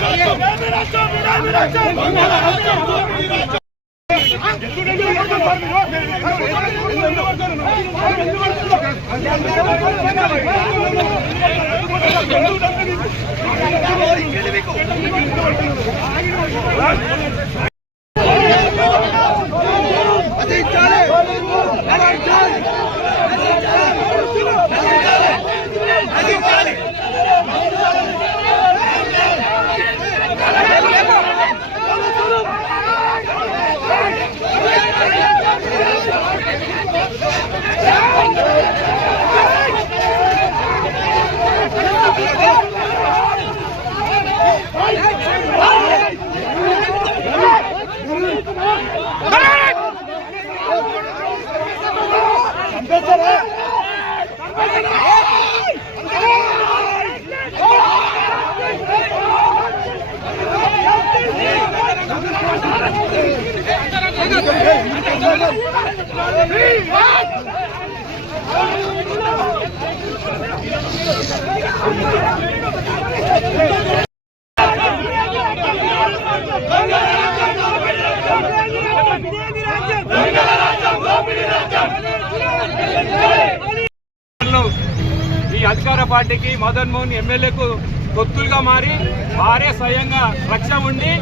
Let's go. ಬೇಕು ఈ అధికార పార్టీకి మదన్ మోహన్ ఎమ్మెల్యేకు తొత్తులుగా మారి వారే స్వయంగా రక్ష ఉండి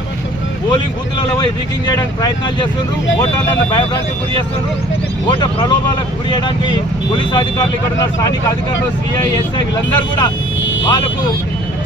పోలింగ్ బూత్లలో పోయి లీకింగ్ చేయడానికి ప్రయత్నాలు చేస్తున్నారు ఓటర్లను భయభ్రాంతికి గురి చేస్తున్నారు ఓటర్ ప్రలోభాలకు గురి చేయడానికి పోలీసు అధికారులు ఇక్కడ ఉన్న స్థానిక అధికారులు సిఐ ఎస్ఐ వీళ్ళందరూ కూడా వాళ్ళకు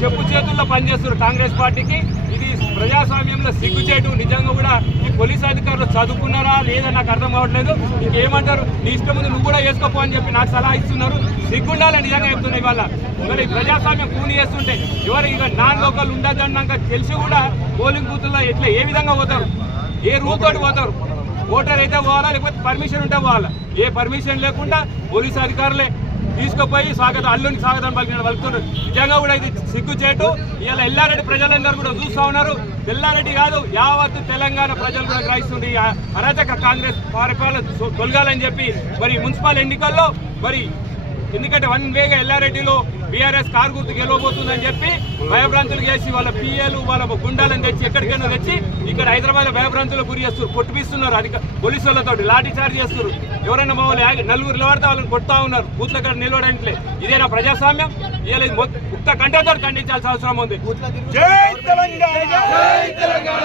చెప్పు చేతుల్లో పనిచేస్తున్నారు కాంగ్రెస్ పార్టీకి. ఇది ప్రజాస్వామ్యంలో సిగ్గుచేటు నిజంగా కూడా ఈ పోలీస్ అధికారులు చదువుకున్నారా లేదా నాకు అర్థం కావట్లేదు. ఇంకేమంటారు? నీ ఇష్టం ముందు నువ్వు కూడా వేసుకోపో అని చెప్పి నాకు సలహా ఇస్తున్నారు. సిగ్గుండాలి నిజంగా చెప్తున్నా ఇవాళ. ఇవాళ ఈ ప్రజాస్వామ్యం కూని చేస్తుంటే ఎవరు ఇక నాన్ లోకల్ ఉండదన్నాక తెలిసి కూడా పోలింగ్ బూత్లో ఎట్లా ఏ విధంగా పోతారు? ఏ రూట్ తోటి పోతారు? ఓటర్ అయితే పోవాలా లేకపోతే పర్మిషన్ ఉంటే పోవాలా? ఏ పర్మిషన్ లేకుండా పోలీసు అధికారులే తీసుకుపోయి స్వాగతం అల్లుని స్వాగతం పలికిన పలుకుతున్నారు. నిజంగా కూడా ఇది సిగ్గు చేటు ఇలా ఎల్లారెడ్డి ప్రజలందరూ కూడా చూస్తా ఉన్నారు. ఎల్లారెడ్డి కాదు యావత్ తెలంగాణ ప్రజలు కూడా గ్రహిస్తుంది అరాచక కాంగ్రెస్ పరిపాలన తొలగాలని చెప్పి మరి మున్సిపల్ ఎన్నికల్లో మరి ఎందుకంటే వన్ వేగా ఎల్లారెడ్డిలో బీఆర్ఎస్ కారు గుర్తు గెలవబోతుందని చెప్పి భయభ్రాంతులు చేసి వాళ్ళ పిఏలు వాళ్ళ గుండాలను తెచ్చి ఎక్కడికైనా తెచ్చి ఇక్కడ హైదరాబాద్ భయభ్రాంతులు గురి చేస్తారు కొట్టిపిస్తున్నారు అధిక పోలీసులతో లాఠీ చార్జ్ చేస్తున్నారు. ఎవరైనా మా వాళ్ళు ఆగి- నలుగురు నిలబడితే వాళ్ళని కొడతా ఉన్నారు. బూత్ల కాడ నిలబడంట్లే ఇదేనా ప్రజాస్వామ్యం. ఇలా ముక్త కంటతో ఖండించాల్సిన అవసరం ఉంది.